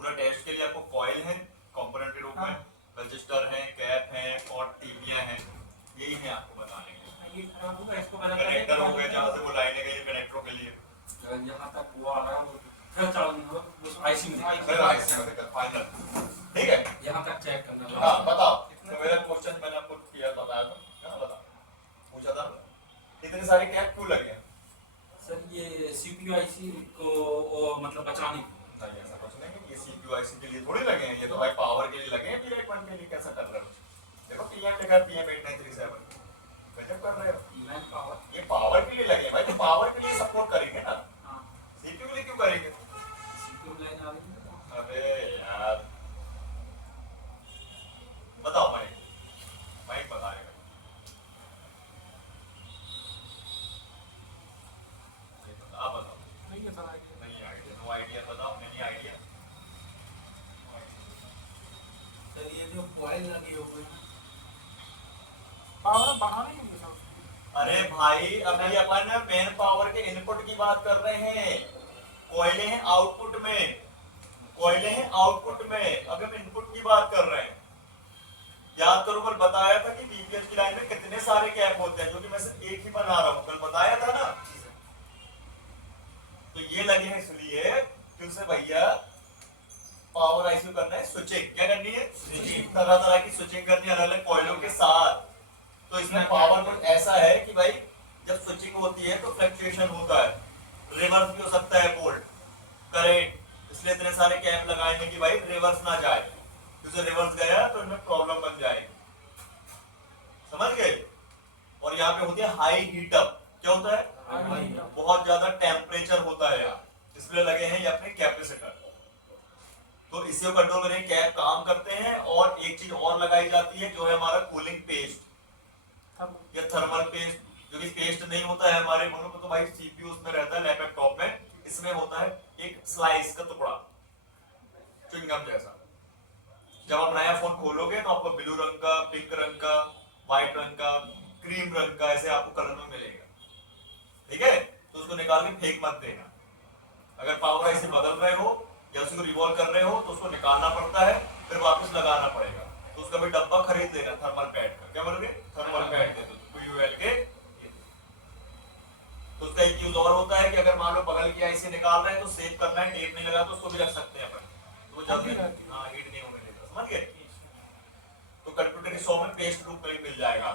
पूरा टेस्ट के लिए आपको कॉइल है कंपोनेंट के रूप में, रजिस्टर है, कैप है और टीबिया है, यही है आपको बताने के। ये खराब होगा, इसको बदल कनेक्टर हो गया जहाँ से वो लाइनें गई कनेक्टरों के लिए, यहाँ तक वो आ रहा है फिर चालू उस आईसी में फिर आईसी में दिक्कत फाइनल। ठीक है, यहाँ तक चेक करना। हाँ बताओ, तो मेरा क्वेश्चन मैंने आपको क्लियर बताया था, क्या बताओ पूछा था, इतने सारे कैप क्यों लगे? सर ये सीपीयू आईसी को मतलब बचाने नहीं ऐसा कुछ नहीं, ये सीपीयू आईसी के लिए थोड़ी लगे हैं, ये तो भाई पावर के लिए लगे हैं, पीएम 1 के लिए कैसा कर रहे हो? देखो पीएम लिखा है पीएम 8937, गजब कर रहे हो। ये पावर के लिए लगे हैं भाई, तो पावर के लिए सपोर्ट करेंगे ना, सीपीयू के लिए क्यों करेंगे? सीपीयू लाइन आ रही है। अबे यार बताओ भाई, माइक बताएगा आप बताओ। नहीं है सर आइडिया। नहीं आइडिया, नो आइडिया, बताओ नहीं आइडिया। सर ये जो कॉइल लगी हुई है पावर बढ़ाने के लिए सर। अरे भाई अभी अपन मेन पावर के इनपुट की बात कर रहे हैं, कोयले हैं आउटपुट में, कोयले हैं आउटपुट में, अभी हम इनपुट की बात कर रहे हैं। याद करो कल बताया था कि बीपीएच की लाइन में कितने सारे कैप होते हैं, जो कि मैं सिर्फ एक ही बना रहा हूं, कल बताया था ना। तो ये लगे हैं इसलिए कि उसे भैया पावर आईसी करना है, स्विचिंग क्या करनी है, स्विचिंग, तरह तरह की स्विचिंग करनी है अलग अलग कोयलों के साथ। तो इसमें पावर कुछ ऐसा है कि भाई जब स्विचिंग होती है तो फ्लक्चुएशन होता है, रिवर्स भी हो सकता है वोल्ट करेंट, इसलिए इतने सारे कैप लगाएंगे कि भाई रिवर्स ना जाए, जैसे रिवर्स गया तो इनमें प्रॉब्लम बन जाएगी, समझ गए। और यहाँ पे होती है हाई हीटअप, क्या होता है, बहुत ज्यादा टेम्परेचर होता है यहाँ, इसलिए लगे हैं ये अपने कैपेसिटर। तो इसी को कंट्रोल करने कैप काम करते हैं। और एक चीज और लगाई जाती है जो है हमारा कूलिंग पेस्ट या थर्मल पेस्ट, जो कि पेस्ट नहीं होता है हमारे फोनों में, तो भाई सीपीयू उसमें रहता है लैपटॉप में, इसमें होता है एक स्लाइस का टुकड़ा च्युइंगम जैसा। जब आप नया फोन खोलोगे तो आपको ब्लू रंग का, पिंक रंग का, व्हाइट रंग का, क्रीम रंग का, ऐसे आपको कलर में मिलेगा, ठीक है। तो उसको निकाल के फेंक मत देना। अगर पावर ऐसे बदल रहे हो या उसको रिवॉल्व कर रहे हो तो उसको निकालना पड़ता है, फिर वापस लगाना पड़ेगा। तो उसका भी डब्बा खरीद लेना थर्मल पैड का, क्या बोलोगे, थर्मल पैड दे दो यूएल के। तो उसका एक यूज और होता है कि अगर मान लो बगल की आईसी निकाल रहे हैं तो सेव करना है, टेप नहीं लगा तो उसको भी रख सकते हैं अपन, तो जल्दी हाँ हीट नहीं होने देता, समझ गए। तो कंप्यूटर की 100 में पेस्ट रूप में मिल जाएगा,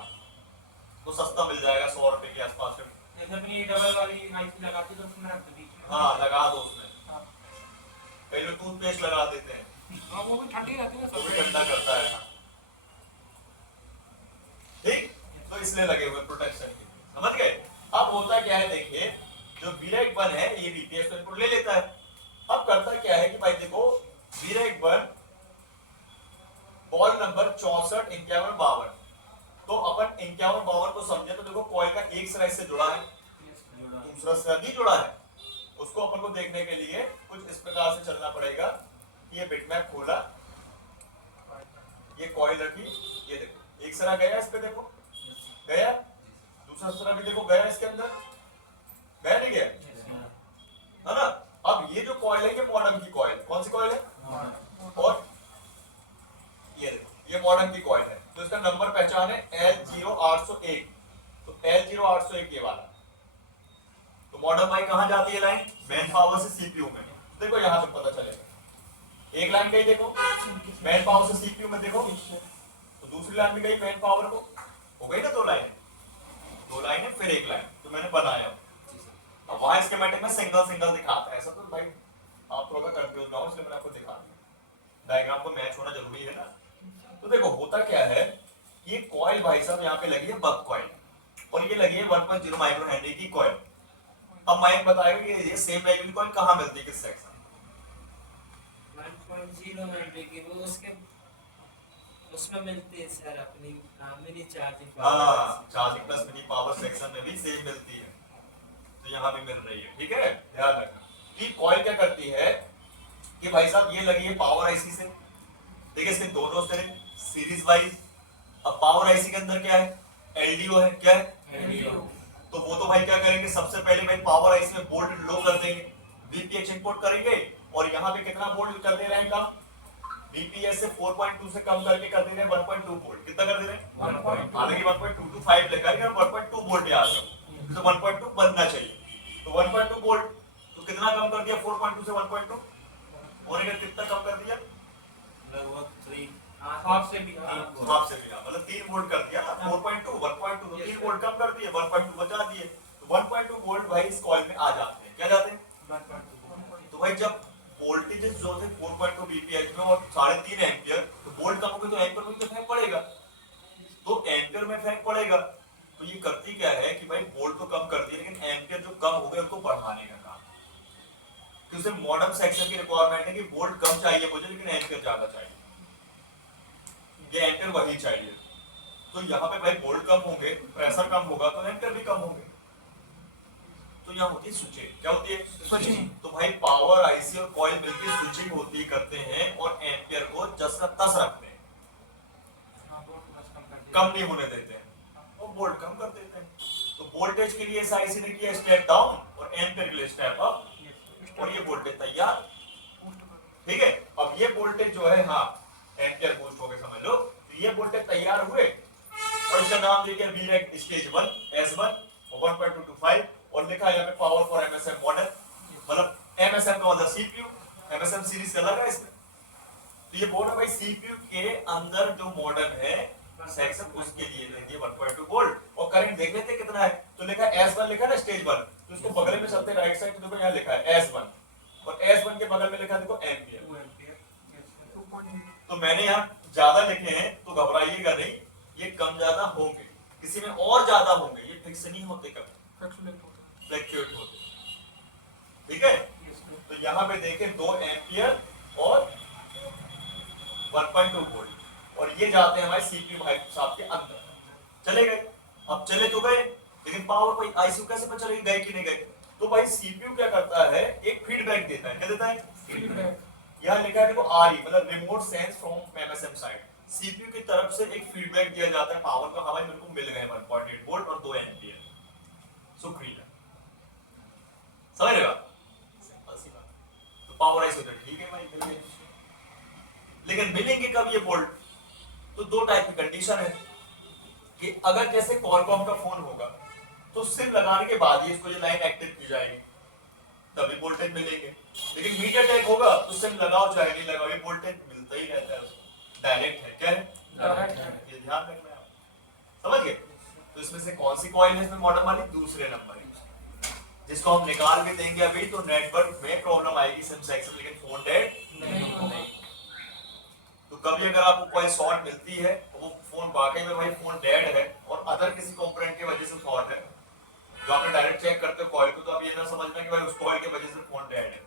तो सस्ता मिल जाएगा 100 रुपए के आसपास में। जैसे अपनी डबल वाली आईसी लगाती तो उसमें रख दी, हाँ लगा दो उसमें, कई लोग टूथपेस्ट लगा देते हैं, हाँ वो भी ठंडी रहती है, वो भी ठंडा करता है, ठीक। तो इसलिए लगे हुए प्रोटेक्शन के लिए, समझ गए। अब होता क्या है, देखिए जो VREC-1 है ये बीपीएस को इनपुट ले लेता है। अब करता क्या है कि भाई देखो VREC-1 बॉल नंबर 64 51 52, तो अपन 51 52 को समझे तो देखो कॉइल का एक सिरा इससे जुड़ा है, दूसरा सिरा भी जुड़ा है। उसको अपन को देखने के लिए कुछ इस प्रकार से चलना पड़ेगा। ये बिटमैप खोला, ये कॉइल रखी, ये देखो एक सिरा गया इस पे, देखो गया, दूसरा सिरा भी देखो गया इसके अंदर, गया नहीं गया, है ना। अब ये जो कॉइल है ये मॉडर्न की कॉइल, कौन सी कॉइल है, और ये देखो ये मॉडर्न की कॉइल है, तो इसका नंबर पहचान है L0801, तो L0801 ये वाला। तो मॉडर्न भाई कहां जाती है लाइन, मेन पावर से सीपीयू में, देखो यहां पे पता चलेगा। एक लाइन गई देखो मेन पावर से सीपीयू में, देखो तो दूसरी लाइन भी गई मेन पावर को, हो गई ना दो लाइन, दो लाइन फिर एक लाइन, तो मैंने बनाया। अब वहां स्कीमेटिक में सिंगल सिंगल दिखाता है, ऐसा तो भाई आप थोड़ा कंफ्यूज ना हो, इसलिए मैंने आपको दिखा दिया, डायग्राम को मैच होना जरूरी है ना। तो देखो होता क्या है, ये कॉइल भाई साहब यहाँ पे लगी है बक कॉइल, और ये लगी है 1.0 माइक्रो हेनरी की कॉइल। अब माइक बताएगा कि ये सेम मैग्नेटिक कॉइल कहाँ मिलती है, किस सेक्शन, 1.0 हेनरी की, वो उसके उसमें मिलती है सर अपनी मिनी चार्जिंग, हाँ charging plus mini power section में भी सेम मिलती है, तो यहाँ भी मिल रही है, ठीक है। ध्यान रखना कि कॉइल क्या करती है कि भाई साहब ये लगी है पावर आईसी से, देखिए इसके दोनों सिरे सीरीज वाइज। अब पावर आईसी के अंदर क्या है, एलडीओ है, क्या है एलडीओ। तो वो तो भाई क्या करेंगे, सबसे पहले भाई पावर आईसी में वोल्टेज लो कर देंगे, वीपीएच इंपोर्ट करेंगे और यहाँ पे कितना वोल्ट कर दे रहे हैं कम, बीपीएस से 4.2 से कम करके कर दे रहे हैं 1.2 वोल्ट। कितना कर दे रहे हैं 1.2, हालांकि 1.225 लिखा है, 1.2 वोल्ट याद रखो, तो 1.2 बनना चाहिए। तो 1.2 वोल्ट तो कितना कम कर दिया 4.2 से 1.2, और इन्हें कितना कम कर दिया, लगभग 3 हाफ से भी हाफ से भी, मतलब 3 वोल्ट कर दिया ना, 4.2 1.2 तो 3 वोल्ट कम कर दिए, 1.2 बचा दिए, तो 1.2 वोल्ट भाई इस कॉइल में आ जाते हैं। क्या जाते हैं, तो भाई जब वोल्टेजेस जो थे 4.2 बीपीएच में और 3.5 एम्पियर, तो वोल्ट कम हो गए तो एम्पियर में तो इफेक्ट पड़ेगा, तो एम्पियर में इफेक्ट पड़ेगा। तो ये करती क्या है कि भाई वोल्ट तो कम कर दिए, लेकिन एम्पियर जो कम हो गए उनको बढ़ाने का काम, कि उसे मॉडर्न सेक्शन की रिक्वायरमेंट है कि वोल्ट कम चाहिए मुझे लेकिन एम्पियर ज्यादा चाहिए, ये एम्पियर वही चाहिए। तो यहाँ पे भाई वोल्ट कम होंगे, प्रेशर कम होगा तो एम्पियर भी कम होंगे। तो यहाँ होती है स्विचिंग, क्या होती है स्विचिंग। तो भाई पावर आईसी और कॉइल मिलकर स्विचिंग होती करते हैं और एम्पियर को जस का तस रखते हैं, कम नहीं होने देते हैं और वोल्ट कम कर देते हैं। तो वोल्टेज के लिए आईसी ने किया स्टेप डाउन और एम्पियर के लिए स्टेप अप, और ये वोल्टेज तैयार। ठीक है, अब ये वोल्टेज जो है, हाँ एम्पियर बूस्ट हो गए समझ लो, तो ये वोल्टेज तैयार हुए और इसका नाम दे दिया वीरेक स्टेज 1 S1 और 1.225 और लिखा है यहाँ पे पावर फॉर एमएसएम मॉडल, मतलब एमएसएम का मतलब सीपीयू, एमएसएम सीरीज का लगा इसमें। तो ये बोर्ड है भाई सीपीयू के अंदर जो मॉडल है सेक्शन, उसके लिए लेंगे 1.2 वोल्ट और करंट देख लेते कितना है, तो लिखा है S1 लिखा है ना स्टेज 1, तो इसको बगल में चलते राइट साइड, तो देखो यहाँ लिखा है S1 और S1 के बगल में लिखा है देखो एम्पियर। तो मैंने यहाँ ज्यादा लिखे हैं तो घबराइएगा नहीं, ये कम ज्यादा होंगे, किसी में और ज्यादा होंगे, ये फिक्स नहीं होते, कभी फ्लक्चुएट होते। ठीक है, तो यहाँ पे देखें 2 एम्पियर और 1.2 वोल्ट और ये जाते हैं हमारे सीपीयू भाई साहब के अंदर, चले गए। अब चले तो गए, लेकिन पावर भाई आईसीयू कैसे पता चलेगी गए कि नहीं गए, तो भाई सीपीयू क्या करता है, एक फीडबैक देता है। क्या देता है, फीडबैक। यहाँ लिखा है देखो आरई मतलब remote sense from MSM side, CPU की तरफ से एक फीडबैक दिया जाता है पावर का, हमारे मेरे को मिल गए 1.8 वोल्ट और 2 एम्पियर, शुक्रिया, समझ रहे हो आप? तो पावर आईसी तो ठीक है भाई मिल गए, लेकिन मिलेंगे कब ये वोल्ट, तो 2 टाइप की कंडीशन है कि अगर जैसे कॉलकॉम का फोन होगा तो सिम लगाने के बाद ही इसको ये लाइन एक्टिव की जाएगी तभी वोल्टेज मिलेंगे, लेकिन मीटर टेक होगा तो सिम लगाओ चाहे नहीं लगाओ ये वोल्टेज मिलता ही रहता है उसको, डायरेक्ट है। क्या है, डायरेक्ट है, ये ध्यान रखना है आप, समझ गए? तो इसमें से कौन सी कॉइल है इसमें मॉडल वाली, दूसरे नंबर जिसको हम निकाल भी देंगे अभी, तो नेटवर्क में प्रॉब्लम आएगी सिम सेक्शन, लेकिन फोन डेड नहीं। तो कभी अगर आपको कोई शॉर्ट मिलती है तो वो फोन वाकई में भाई फोन डेड है और अदर किसी कंपोनेंट की वजह से शॉर्ट है, जो आपने डायरेक्ट चेक करते हो कॉइल को, तो आप ये ना समझना कि भाई उस कॉइल की वजह से फोन डेड है।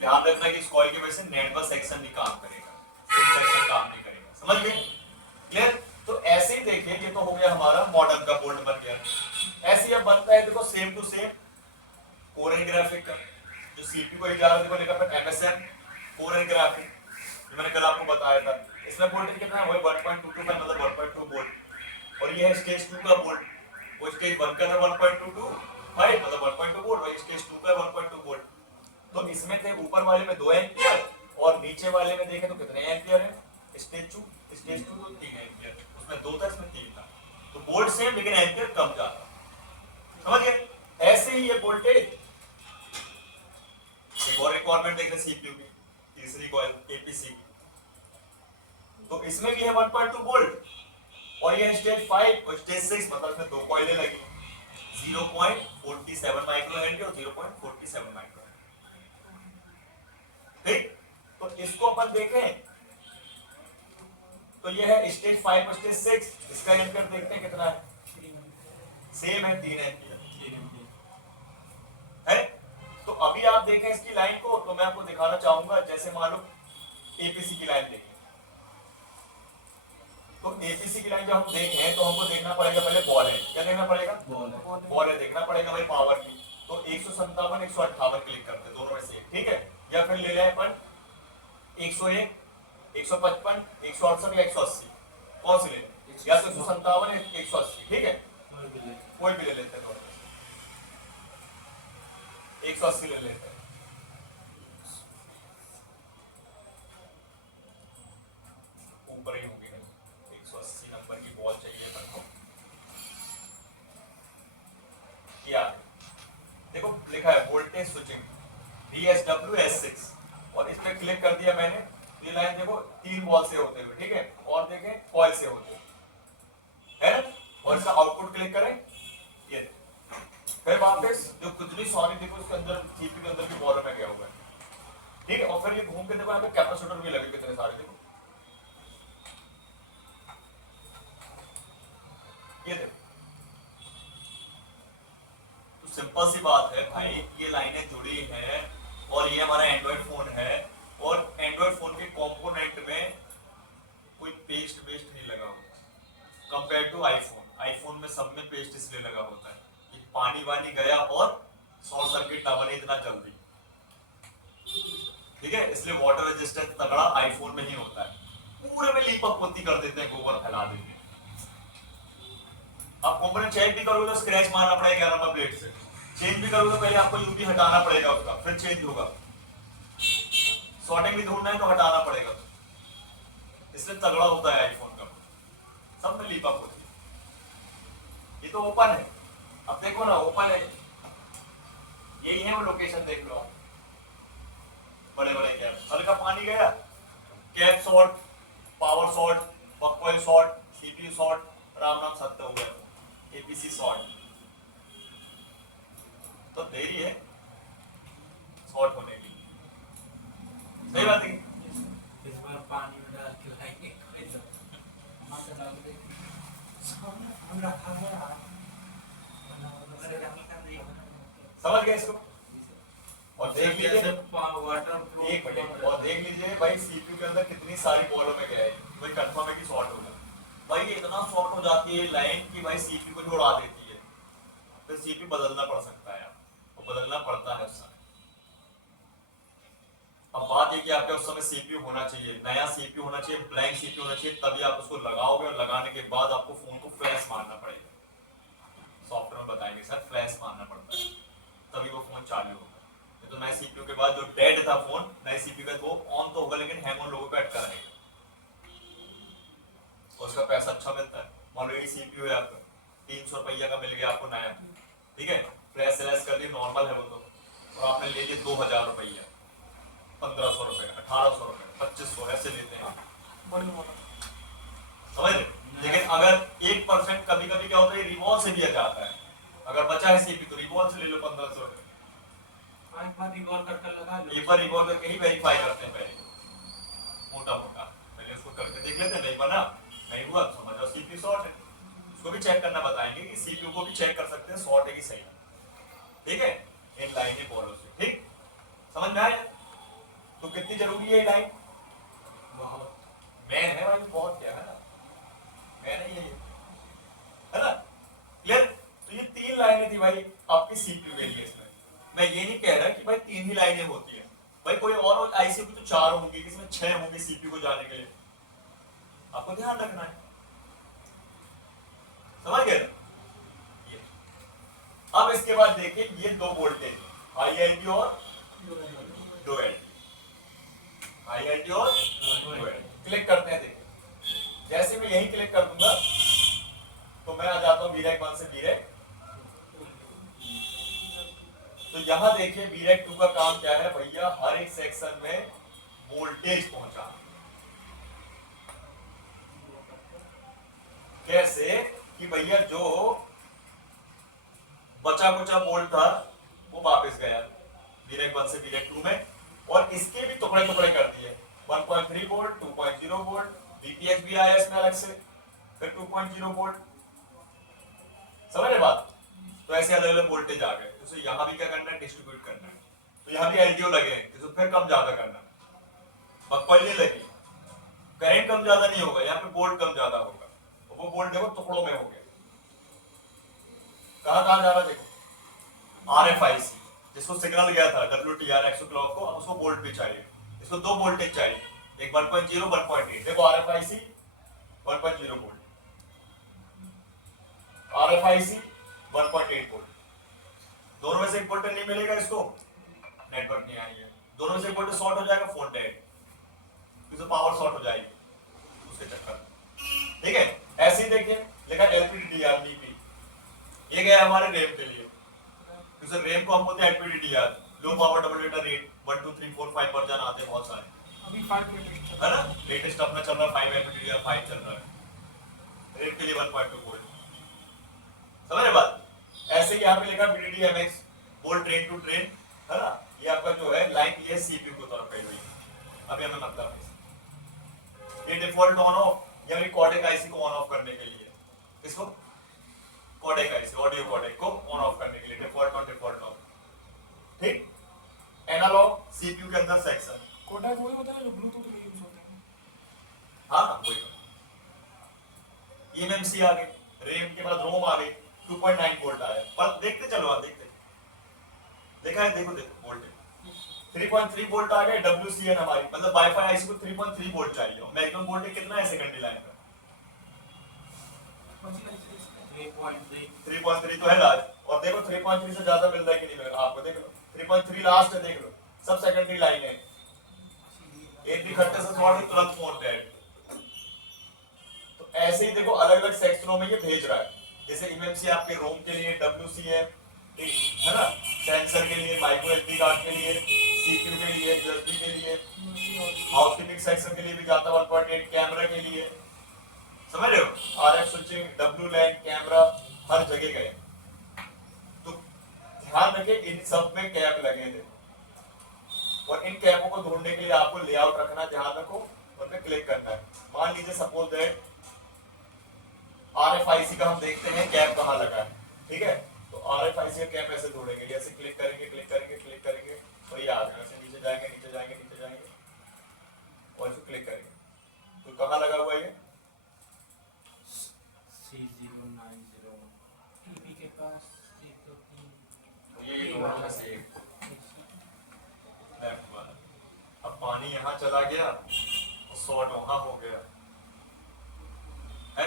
ध्यान रखना कि इस कॉइल की वजह से नेटवर्क सेक्शन नहीं काम करेगा, सिम सेक्शन काम नहीं करेगा, समझ गए? क्लियर? तो ऐसे ही देखिए, ये तो हो गया हमारा मॉडल का बोल्ट बन गया, ऐसे ही अब बनता है देखो same to same Korean graphic का, जो सीपीयू को 11 को लेकर फिर एमएसएम कोरियन ग्राफिक, जो मैंने कल आपको बताया था, इसमें वोल्टेज कितना है, वो 1.225 मतलब 1.2 वोल्ट, और ये है स्टेज 2 का वोल्ट, वो स्टेज 1 का था 1.225 मतलब 1.2 वोल्ट, और स्टेज 2 का 1.2 वोल्ट। तो इसमें थे ऊपर वाले में 2 एम्पियर और नीचे वाले में देखें तो कितने एम्पियर है, स्टेज 2 तो 3 एम्पियर, उसमें 2 था इसमें 3 था, तो वोल्ट सेम लेकिन एम्पियर कम जाता, समझ गए? ऐसे ही ये वोल्टेज, एक और रिक्वायरमेंट देख रहे सीपीयू की, तीसरी कॉइल एपीसी, तो इसमें भी है 1.2 वोल्ट और ये स्टेज 5 और स्टेज 6 मतलब इसमें 2 कॉइलें लगी, 0.47 माइक्रोहेनरी और 0.47 माइक्रोहेनरी। ठीक, तो इसको अपन देखें तो ये है स्टेज 5 और स्टेज 6, इसका एम्पियर देखते हैं कितना है, सेम है 3 एम्पियर है। तो अभी आप देखें इसकी लाइन को, तो मैं आपको दिखाना चाहूंगा, जैसे मान लो एपीसी की लाइन देखें, तो एपीसी की लाइन जब हम देखें तो हमको देखना पड़ेगा पहले बॉल है, क्या देखना पड़ेगा, बॉल है देखना पड़ेगा भाई पावर की, तो 157 158 क्लिक करते हैं दोनों में से, ठीक है, या फिर ले लें अपन 101 155 168 या 180, कौन सी ले, या तो 157 180, ठीक है, कोई भी ले लेते हैं, 180 ले लेते हैं, DSWS6 और इस पे क्लिक कर दिया मैंने। ये लाइन देखो 3 बॉल से होते हुए, ठीक है, और देखें कॉइल से होते हुए, है ना। और इसका आउटपुट क्लिक करें, ये फिर वापस जो कुछ सॉरी देखो उसके अंदर सीपी के अंदर भी बॉल में गया हुआ है, ठीक है। और फिर ये घूम के देखो यहाँ पे कैपेसिटर भी लगे कितने सारे, देखो ये देखो। तो सिंपल सी बात है भाई, ये लाइनें जुड़ी हैं और ये हमारा एंड्रॉइड फोन है और एंड्रॉइड फोन के कंपोनेंट में कोई पेस्ट नहीं लगा हुआ कंपेयर टू आईफोन। आईफोन में सब में पेस्ट इसलिए लगा होता है कि पानी वानी गया और शॉर्ट सर्किट ना बने इतना जल्दी, ठीक है। इसलिए वाटर रेजिस्टेंस तगड़ा आईफोन में ही होता है। पूरे में लीप अप पोती कर देते हैं, गोबर फैला देते हैं। आप कंपोनेंट चेंज भी करोगे तो स्क्रैच मारना पड़ेगा 11 नंबर प्लेट से, चेंज भी करोगे तो पहले आपको यूपी हटाना पड़ेगा उसका, फिर चेंज होगा। सॉर्टिंग भी ढूंढना है तो हटाना पड़ेगा, इसलिए तगड़ा होता है आईफोन का, सब में लीप अप होती है। ये तो ओपन है, अब देखो ना ओपन है, यही है वो लोकेशन, देख लो आप, बड़े बड़े कैप, हल्का पानी गया, कैप शॉर्ट, पावर शॉर्ट, बकॉइल शॉर्ट, सीपीयू शॉर्ट, राम नाम सत्य हो गया, एपीसी शॉर्ट। तो देरी है शॉर्ट होने की, सही बात है। इस बार पानी में डाल के लाएंगे, कोई सब माथा डाल के हम रखा है समझ गए इसको। और देख लीजिए वाटर एक मिनट, और देख लीजिए भाई सीपीयू के अंदर कितनी सारी बॉलों में गया है, भाई कंफर्म है कि शॉर्ट होगा। भाई ये इतना शॉर्ट हो जाती है लाइन कि भाई सीपीयू को जोड़ा देती है, फिर सीपीयू बदलना पड़ सकता है, आपको बदलना पड़ता है उस समय। अब बात ये कि आपके उस समय सीपीयू होना चाहिए, नया सीपीयू होना चाहिए, ब्लैंक सीपीयू होना चाहिए, तभी आप उसको लगाओगे और लगाने के बाद आपको फोन को फ्लैश मारना पड़ेगा। सॉफ्टवेयर में बताएंगे सर फ्लैश मारना पड़ता है, तभी वो फोन चालू होगा। तो नए सीपीयू के बाद जो डेड था फोन, नए सीपीयू का वो ऑन तो होगा लेकिन हैंग ऑन लोगों को ऐड कराएगा, उसका पैसा अच्छा मिलता है। मान लो ये सीपीयू है आपका 300 रुपया का मिल गया आपको नया, ठीक है, फ्लैश स्लैश कर दिए, नॉर्मल है वो तो, और आपने ले लिए 2000 रुपया, 1500 रुपए, 1800 रुपए, 2500 ऐसे लेते हैं, समझ रहे। लेकिन अगर 1% कभी कभी क्या होता है रिवॉल्व से दिया जाता है, अगर बचा है सीपी तो रिवॉल्व से ले लो 1500 रुपए, एक बार रिकॉल करके लगा लो, एक बार रिवॉल्व करके ही वेरीफाई करते हैं पहले, मोटा मोटा पहले उसको करके देख लेते हैं, नहीं बना नहीं हुआ तो समझ लो सीपीयू शॉर्ट है। उसको भी चेक करना बताएंगे कि सीपीयू को भी चेक कर सकते हैं शॉर्ट है कि सही है, ठीक है, इन लाइन ही बोलो से, ठीक समझ में आया। तो कितनी जरूरी है ये लाइन, बहुत मैन है भाई, बहुत क्या है ना, मैन है ये, है ना, क्लियर। तो ये 3 लाइनें थी भाई आपकी सीपीयू के लिए। इसमें मैं ये नहीं कह रहा कि भाई 3 ही लाइनें होती है, भाई कोई और आईसी की तो 4 होंगी, इसमें 6 होंगी सीपीयू को जाने के लिए, आपको ध्यान रखना है, समझ गए। ये अब इसके बाद देखिए ये 2 वोल्टेज, हाई एलटी और लो एलटी, हाई एलटी और लो एलटी। क्लिक करते हैं, देखिए जैसे मैं यही क्लिक कर दूंगा तो मैं आ जाता हूं वीरेक 1 से वीरेक। तो यहां देखिए वीरेक 2 का काम क्या है भैया, हर एक सेक्शन में वोल्टेज पहुंचा। कैसे कि भैया जो बचा कुचा वोल्ट था वो वापस गया वीरेक 1 से वीरेक 2 में, और इसके भी टुकड़े टुकड़े कर दिए, 1.3 वोल्ट, 2.0 वोल्ट, बीपीएच भी आया इसमें अलग से, फिर 2.0 वोल्ट, समझ रहे बात। तो ऐसे अलग अलग वोल्टेज आ गए, तो यहाँ भी क्या करना है, डिस्ट्रीब्यूट करना है। तो यहाँ भी एलडीओ लगे हैं, तो फिर कम ज्यादा करना, बकवाई नहीं लगी, करंट कम ज्यादा नहीं होगा, यहाँ पे वोल्ट कम ज्यादा होगा, तो वो वोल्ट देखो टुकड़ों में हो गया। कहाँ कहाँ जा रहा देखो, आरएफआईसी जिसको सिग्नल गया था WTR 100 क्लॉक को, अब उसको वोल्ट भी चाहिए, इसको 2 वोल्टेज चाहिए, एक 1.0 1.8, देखो आरएफआईसी 1.0 वोल्ट, आरएफआईसी 1.8 वोल्ट, दोनों में से एक वोल्ट नहीं मिलेगा इसको, नेटवर्क नहीं आएंगे, दोनों में से एक वोल्ट शॉर्ट हो जाएगा, फोन डेड, इससे पावर शॉर्ट हो जाएगी उसके चक्कर में, ठीक है। ऐसे ही देखिए लिखा LPDDR DP, ये गया हमारे रैम के लिए, तो रेम को हम बोलते हैं LPDDR, low power double data rate, 1 2 3 4 5 version आते हैं बहुत सारे, अभी 5 मिनट है ना। लेटेस्ट अपना चल रहा है 5 LPDDR5 चल रहा है, रेट के लिए 1.2 वोल्ट, समझ रहे बात। ऐसे यहाँ पे लिखा BDD-MX bolt train to train, है ना। ये आपका जो है लाइन ये CPU की तरफ गई हुई है, अभी हमें मतलब नहीं। ये डिफॉल्ट ऑन ऑफ यानी कोडेक आईसी को ऑन ऑफ करने के लिए, इसको कोडेक आईसी ऑडियो कोडेक को ऑन ऑफ करने के लिए डिफॉल्ट ऑन डिफॉल्ट ऑफ, ठीक। एनालॉग CPU के अंदर सेक्शन, कोडेक वही होता है जो ब्लूटूथ में यूज होते हैं। हाँ वही। eMMC आ गई, रैम के बाद रोम आ गई, 2.9 वोल्ट आया, पर देखते चलो आप देखते, देखा है, देखो देखो वोल्टेज 3.3 वोल्ट आ गए। WCN हमारी मतलब वाईफाई आईसी को 3.3 वोल्ट चाहिए, और मैक्सिमम वोल्टेज कितना है सेकेंडरी लाइन का? 3.3 तो है लास्ट, और देखो 3.3 से ज्यादा मिल रहा है कि नहीं मिल रहा, आपको देख लो 3.3 लास्ट है, देख लो सब सेकेंडरी लाइन है। एक भी खट्टे से थोड़ा तुरंत फोन डेड। तो ऐसे ही देखो अलग अलग सेक्शनों में ये भेज रहा है, जैसे eMMC आपके रोम के लिए, WCN है ना, सेंसर के लिए, माइक्रो एसडी कार्ड के लिए, CPU के लिए, USB के लिए, हाउसकीपिंग सेक्शन के लिए भी जाता है 1.8, कैमरा के लिए, समझ रहे हो, RF स्विचिंग, WLAN, कैमरा हर जगह गए। तो ध्यान रखिए इन सब में कैप लगे थे, और इन कैपों को ढूंढने के लिए आपको लेआउट रखना, ध्यान रखो, उन पे क्लिक करना है। मान लीजिए सपोज दैट RFIC का हम देखते हैं कैप कहाँ लगा है, ठीक है। तो RFIC का कैप ऐसे ढूंढेंगे, ऐसे क्लिक करेंगे क्लिक करेंगे क्लिक करेंगे, तो ये आ जाएगा, ऐसे नीचे जाएंगे नीचे जाएंगे नीचे जाएंगे और इसे क्लिक करेंगे, तो कहाँ लगा हुआ है ये? C090 टीपी के पास 1 2 3 ये दोनों में से एक लेफ्ट वाला। अब पानी यहाँ चला गया और शॉर्ट वहां हो गया है।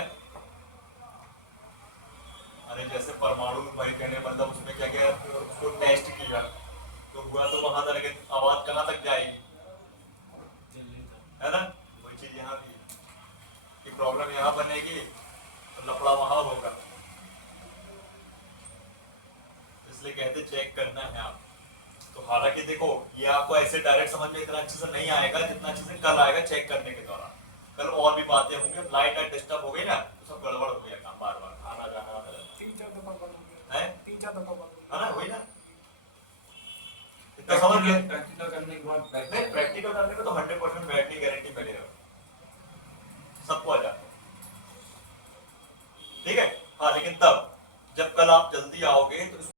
अरे जैसे परमाणु भाई कहने मतलब उसमें क्या क्या उसको टेस्ट किया तो हुआ, तो वहां था, लेकिन आवाज कहाँ तक जाएगी, है ना। वही चीज यहाँ भी कि प्रॉब्लम यहाँ बनेगी तो लफड़ा वहां होगा, इसलिए कहते चेक करना है आप। तो हालांकि देखो ये आपको ऐसे डायरेक्ट समझ में इतना अच्छे से नहीं आएगा जितना अच्छे से कल आएगा चेक करने के दौरान। कल और भी बातें होंगी, लाइट डिस्टर्ब हो गई ना तो सब गड़बड़ हो गया काम, बार बार आना जाना आना जाना 3-4 दफा बंद हो गया है, 3-4 दफा बंद हो है ना, वही ना। इतना समझ गए। प्रैक्टिकल करने के बाद नहीं प्रैक्टिकल करने में तो 100% बैटरी गारंटी मिलेगा, सबको आ जाता है, ठीक है। हाँ लेकिन तब जब कल आप जल्दी आओगे तो